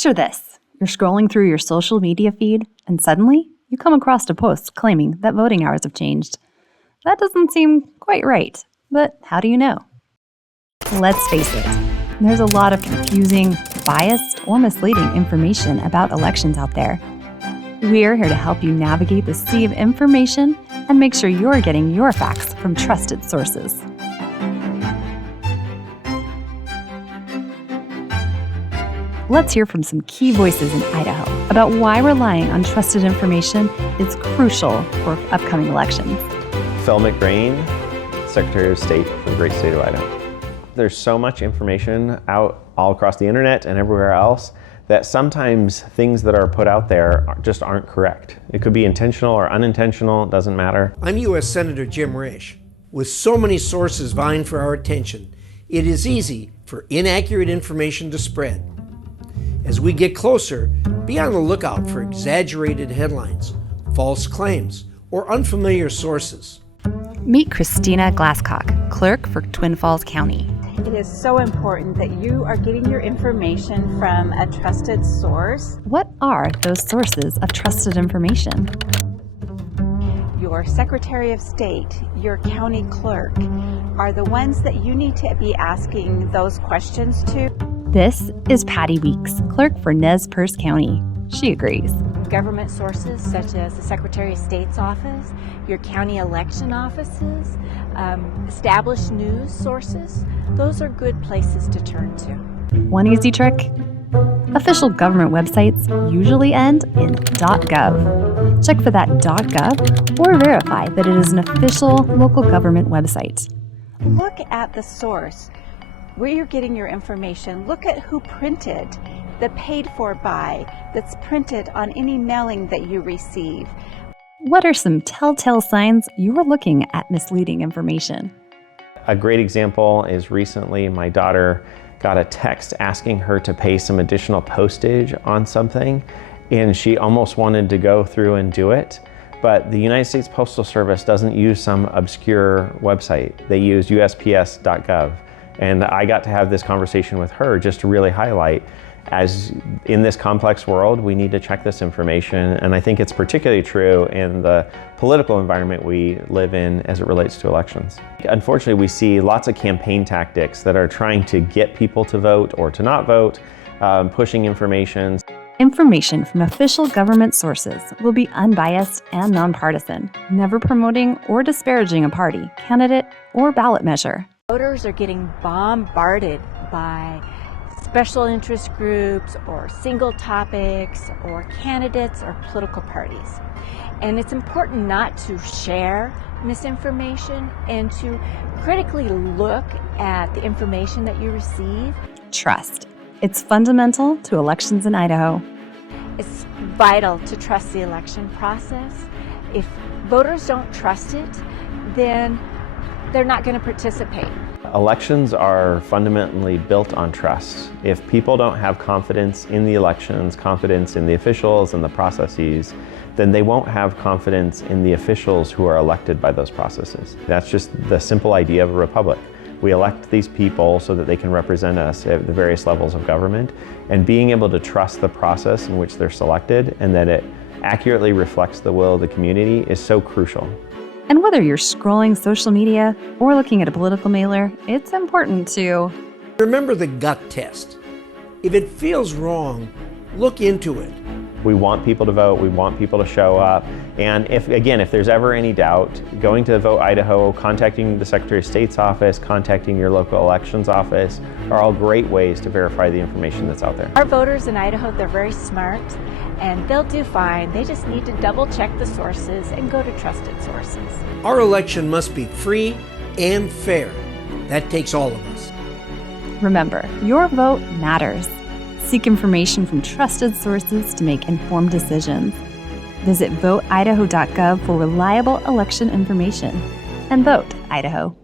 Picture this. You're scrolling through your social media feed, and suddenly you come across a post claiming that voting hours have changed. That doesn't seem quite right, but how do you know? Let's face it, there's a lot of confusing, biased, or misleading information about elections out there. We're here to help you navigate the sea of information and make sure you're getting your facts from trusted sources. Let's hear from some key voices in Idaho about why relying on trusted information is crucial for upcoming elections. Phil McGrain, Secretary of State for the great state of Idaho. There's so much information out all across the internet and everywhere else that sometimes things that are put out there just aren't correct. It could be intentional or unintentional, it doesn't matter. I'm U.S. Senator Jim Risch. With so many sources vying for our attention, it is easy for inaccurate information to spread. As we get closer, be on the lookout for exaggerated headlines, false claims, or unfamiliar sources. Meet Christina Glasscock, clerk for Twin Falls County. It is so important that you are getting your information from a trusted source. What are those sources of trusted information? Your Secretary of State, your county clerk, are the ones that you need to be asking those questions to. This is Patty Weeks, clerk for Nez Perce County. She agrees. Government sources such as the Secretary of State's office, your county election offices, established news sources, those are good places to turn to. One easy trick? Official government websites usually end in .gov. Check for that .gov or verify that it is an official local government website. Look at the source, where you're getting your information. Look at who printed the paid for by that's printed on any mailing that you receive. What are some telltale signs you're looking at misleading information? A great example is recently my daughter got a text asking her to pay some additional postage on something, and she almost wanted to go through and do it. But the United States Postal Service doesn't use some obscure website. They use USPS.gov. And I got to have this conversation with her just to really highlight, as in this complex world, we need to check this information. And I think it's particularly true in the political environment we live in as it relates to elections. Unfortunately, we see lots of campaign tactics that are trying to get people to vote or to not vote, pushing information. Information from official government sources will be unbiased and nonpartisan, never promoting or disparaging a party, candidate, or ballot measure. Voters are getting bombarded by special interest groups or single topics or candidates or political parties. And it's important not to share misinformation and to critically look at the information that you receive. Trust. It's fundamental to elections in Idaho. It's vital to trust the election process. If voters don't trust it, then they're not going to participate. Elections are fundamentally built on trust. If people don't have confidence in the elections, confidence in the officials and the processes, then they won't have confidence in the officials who are elected by those processes. That's just the simple idea of a republic. We elect these people so that they can represent us at the various levels of government, and being able to trust the process in which they're selected and that it accurately reflects the will of the community is so crucial. And whether you're scrolling social media or looking at a political mailer, it's important to Remember the gut test. If it feels wrong, look into it. We want people to vote, we want people to show up, and if there's ever any doubt, going to Vote Idaho, contacting the Secretary of State's office, contacting your local elections office are all great ways to verify the information that's out there. Our voters in Idaho, they're very smart and they'll do fine. They just need to double check the sources and go to trusted sources. Our election must be free and fair. That takes all of us. remember, your vote matters. Seek information from trusted sources to make informed decisions. Visit VoteIdaho.gov for reliable election information. And vote Idaho.